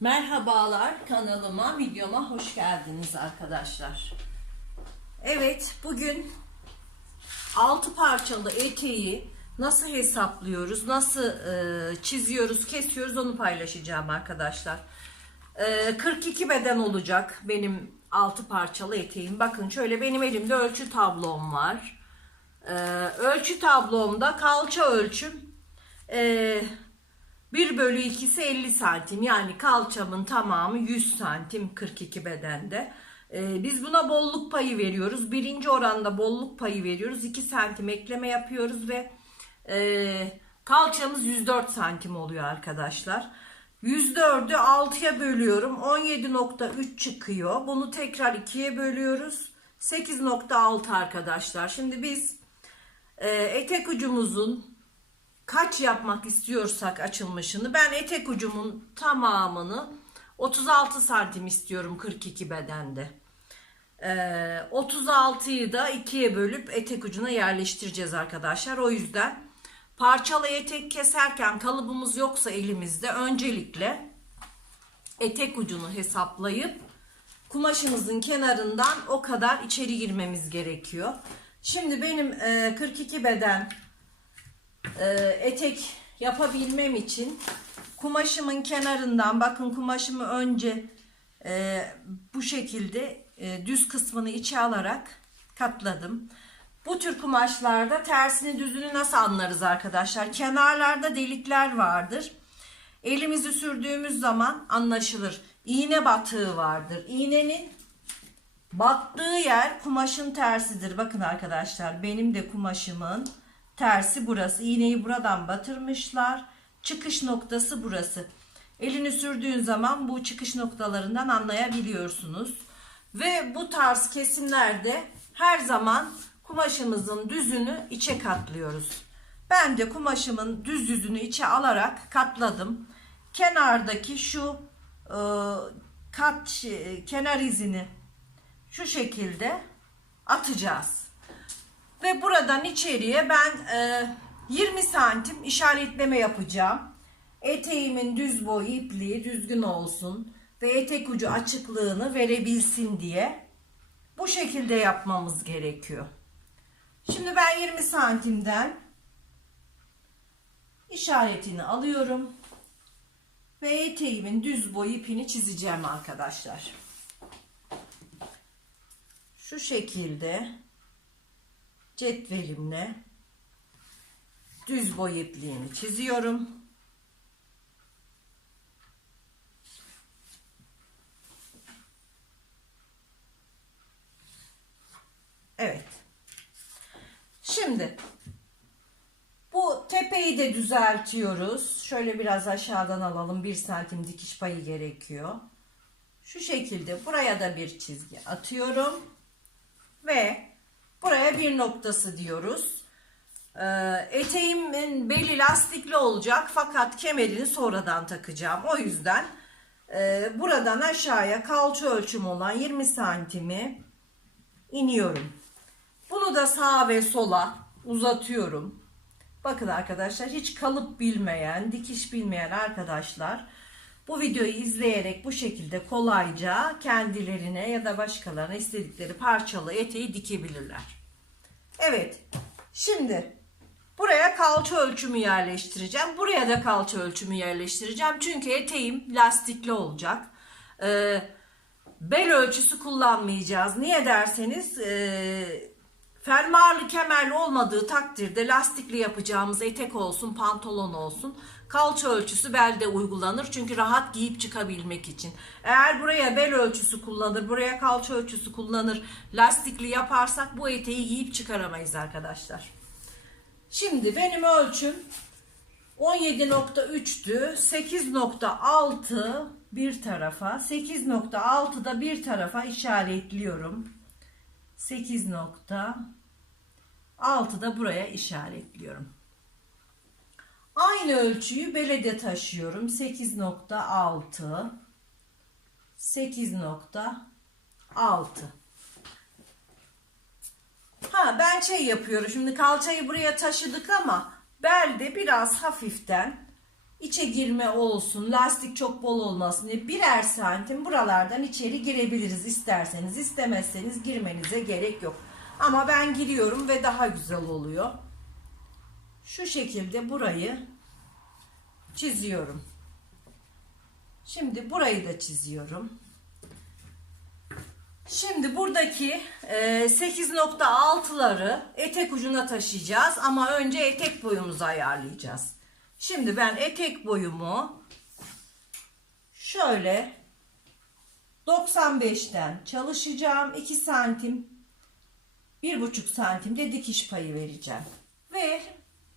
Merhabalar, kanalıma, videoma hoş geldiniz arkadaşlar. Evet, bugün 6 parçalı eteği nasıl hesaplıyoruz, nasıl çiziyoruz, kesiyoruz onu paylaşacağım arkadaşlar. 42 beden olacak benim 6 parçalı eteğim. Bakın şöyle benim elimde ölçü tablom var. Ölçü tablomda kalça ölçüm 1/2'si 50 santim, yani kalçamın tamamı 100 santim 42 bedende. Biz buna bolluk payı veriyoruz. Birinci oranda bolluk payı veriyoruz. 2 santim ekleme yapıyoruz ve kalçamız 104 santim oluyor arkadaşlar. 104'ü 6'ya bölüyorum. 17,3 çıkıyor. Bunu tekrar 2'ye bölüyoruz. 8,6 arkadaşlar. Şimdi biz etek ucumuzun kaç yapmak istiyorsak açılmışını, ben etek ucumun tamamını 36 santim istiyorum 42 bedende. 36'yı da 2'ye bölüp etek ucuna yerleştireceğiz arkadaşlar. O yüzden parçalı etek keserken kalıbımız yoksa elimizde öncelikle etek ucunu hesaplayıp kumaşımızın kenarından o kadar içeri girmemiz gerekiyor. Şimdi benim 42 beden etek yapabilmem için kumaşımın kenarından, bakın kumaşımı önce bu şekilde düz kısmını içe alarak katladım. Bu tür kumaşlarda tersini düzünü nasıl anlarız arkadaşlar? Kenarlarda delikler vardır. Elimizi sürdüğümüz zaman anlaşılır. İğne batığı vardır. İğnenin battığı yer kumaşın tersidir. Bakın arkadaşlar, benim de kumaşımın tersi burası. İğneyi buradan batırmışlar. Çıkış noktası burası. Elini sürdüğün zaman bu çıkış noktalarından anlayabiliyorsunuz. Ve bu tarz kesimlerde her zaman kumaşımızın düzünü içe katlıyoruz. Ben de kumaşımın düz yüzünü içe alarak katladım. Kenardaki şu kenar izini şu şekilde atacağız. Ve buradan içeriye ben 20 santim işaretleme yapacağım. Eteğimin düz boyu ipliği düzgün olsun ve etek ucu açıklığını verebilsin diye bu şekilde yapmamız gerekiyor. Şimdi ben 20 santimden işaretini alıyorum ve eteğimin düz boyu ipini çizeceğim arkadaşlar. Şu şekilde cetvelimle düz boy ipliğini çiziyorum. Evet. Şimdi bu tepeyi de düzeltiyoruz. Şöyle biraz aşağıdan alalım. 1 santim dikiş payı gerekiyor. Şu şekilde buraya da bir çizgi atıyorum. Ve buraya bir noktası diyoruz. Eteğimin beli lastikli olacak fakat kemerini sonradan takacağım. O yüzden buradan aşağıya kalça ölçüm olan 20 santimi iniyorum. Bunu da sağa ve sola uzatıyorum. Bakın arkadaşlar, hiç kalıp bilmeyen, dikiş bilmeyen arkadaşlar bu videoyu izleyerek bu şekilde kolayca kendilerine ya da başkalarına istedikleri parçalı eteği dikebilirler. Evet. Şimdi buraya kalça ölçümü yerleştireceğim. Buraya da kalça ölçümü yerleştireceğim. Çünkü eteğim lastikli olacak. Bel ölçüsü kullanmayacağız. Niye derseniz fermuarlı kemerli olmadığı takdirde lastikli yapacağımız etek olsun, pantolon olsun, kalça ölçüsü belde uygulanır. Çünkü rahat giyip çıkabilmek için. Eğer buraya bel ölçüsü kullanır, buraya kalça ölçüsü kullanır, lastikli yaparsak bu eteği giyip çıkaramayız arkadaşlar. Şimdi benim ölçüm 17,3'tü. 8,6 bir tarafa, 8,6 da bir tarafa işaretliyorum. 8,6 da buraya işaretliyorum. Aynı ölçüyü bele de taşıyorum. 8,6, 8,6. Ben yapıyorum. Şimdi kalçayı buraya taşıdık ama belde biraz hafiften içe girme olsun, lastik çok bol olmasın diye birer santim buralardan içeri girebiliriz isterseniz. İstemezseniz girmenize gerek yok. Ama ben giriyorum ve daha güzel oluyor. Şu şekilde burayı çiziyorum. Şimdi burayı da çiziyorum. Şimdi buradaki 8.6'ları etek ucuna taşıyacağız ama önce etek boyumuzu ayarlayacağız. Şimdi ben etek boyumu şöyle 95'ten çalışacağım. 2 santim, 1,5 santim de dikiş payı vereceğim. Ve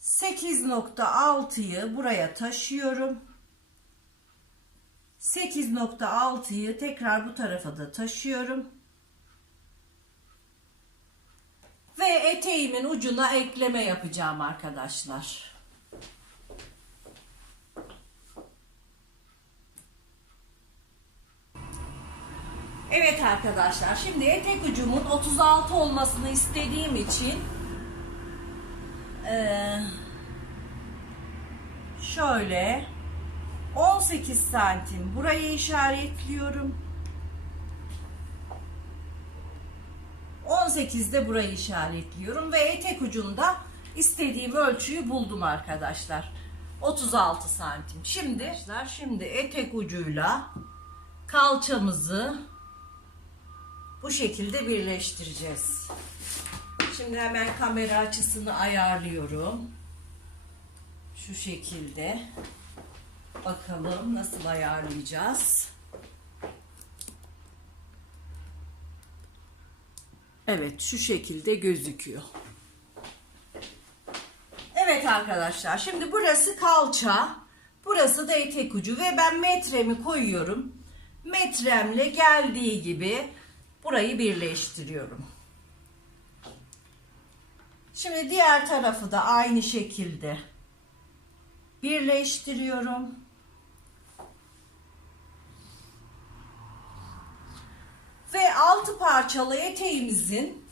8.6'yı buraya taşıyorum. 8.6'yı tekrar bu tarafa da taşıyorum. Ve eteğimin ucuna ekleme yapacağım arkadaşlar. Evet arkadaşlar, şimdi etek ucumun 36 olmasını istediğim için şöyle 18 santim burayı işaretliyorum. 18 de burayı işaretliyorum ve etek ucunda istediğim ölçüyü buldum arkadaşlar. 36 santim. Şimdi etek ucuyla kalçamızı bu şekilde birleştireceğiz. Şimdi hemen kamera açısını ayarlıyorum. Şu şekilde. Bakalım nasıl ayarlayacağız. Evet, şu şekilde gözüküyor. Evet arkadaşlar, şimdi burası kalça, burası da etek ucu ve ben metremi koyuyorum. Metremle geldiği gibi burayı birleştiriyorum. Şimdi diğer tarafı da aynı şekilde birleştiriyorum. Ve 6 parçalı eteğimizin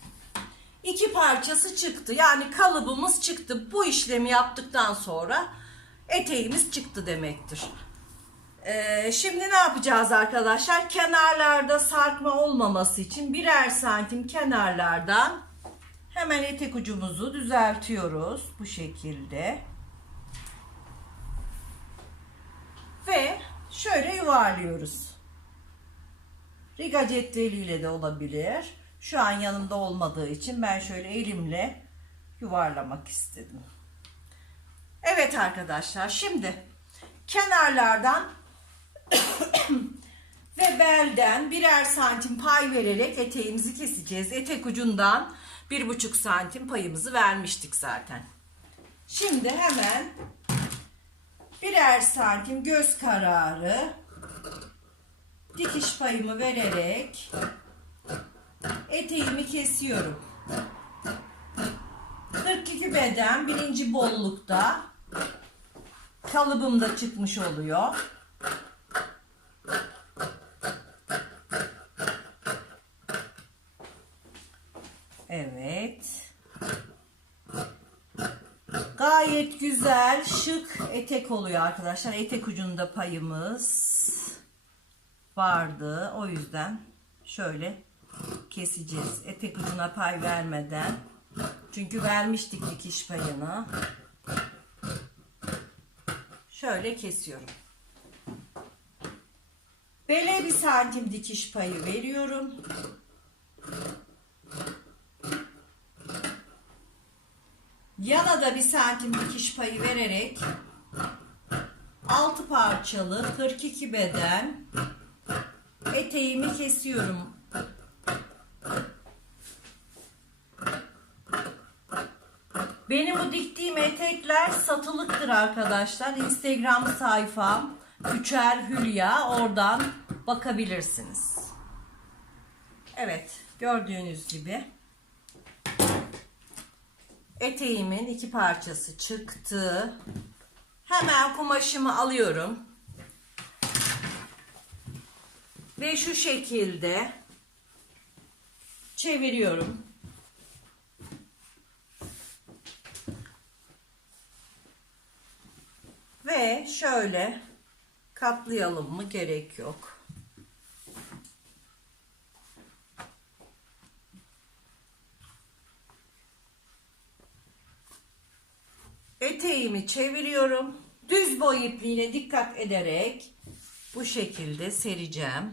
2 parçası çıktı. Yani kalıbımız çıktı. Bu işlemi yaptıktan sonra eteğimiz çıktı demektir. Şimdi ne yapacağız arkadaşlar? Kenarlarda sarkma olmaması için birer santim kenarlardan hemen etek ucumuzu düzeltiyoruz. Bu şekilde. Ve şöyle yuvarlıyoruz. Riga cetveliyle de olabilir. Şu an yanımda olmadığı için ben şöyle elimle yuvarlamak istedim. Evet arkadaşlar, şimdi kenarlardan ve belden birer santim pay vererek eteğimizi keseceğiz. Etek ucundan 1,5 santim payımızı vermiştik zaten. Şimdi hemen birer santim göz kararı dikiş payımı vererek eteğimi kesiyorum. 42 beden birinci bollukta, kalıbım da çıkmış oluyor. Evet. Gayet güzel, şık etek oluyor arkadaşlar. Etek ucunda payımız vardı. O yüzden şöyle keseceğiz. Etek ucuna pay vermeden. Çünkü vermiştik dikiş payını. Şöyle kesiyorum. Bele 1 santim dikiş payı veriyorum. Yana da 1 santim dikiş payı vererek 6 parçalı 42 beden eteğimi kesiyorum. Benim bu diktiğim etekler satılıktır arkadaşlar. Instagram sayfam Küçer Hülya, oradan bakabilirsiniz. Evet, gördüğünüz gibi eteğimin 2 parçası çıktı. Hemen kumaşımı alıyorum. Ve şu şekilde çeviriyorum. Ve şöyle katlayalım mı? Gerek yok. Eteğimi çeviriyorum. Düz boy ipliğine dikkat ederek bu şekilde sereceğim.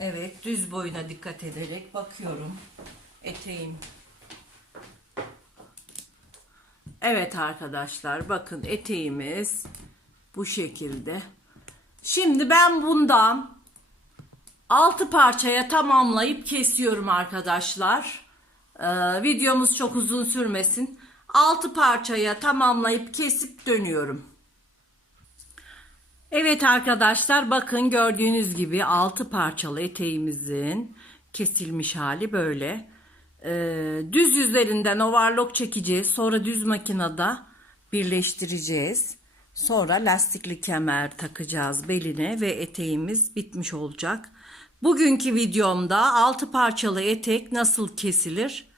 Evet, düz boyuna dikkat ederek bakıyorum eteğim. Evet arkadaşlar, bakın eteğimiz bu şekilde. Şimdi ben bundan 6 parçaya tamamlayıp kesiyorum arkadaşlar. Videomuz çok uzun sürmesin. 6 parçaya tamamlayıp kesip dönüyorum. Evet arkadaşlar, bakın gördüğünüz gibi 6 parçalı eteğimizin kesilmiş hali böyle. Düz yüzlerinden overlock çekeceğiz. Sonra düz makinede birleştireceğiz. Sonra lastikli kemer takacağız beline ve eteğimiz bitmiş olacak. Bugünkü videomda 6 parçalı etek nasıl kesilir,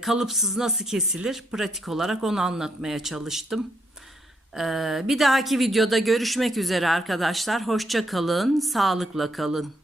kalıpsız nasıl kesilir, pratik olarak onu anlatmaya çalıştım. Bir dahaki videoda görüşmek üzere arkadaşlar. Hoşça kalın, sağlıkla kalın.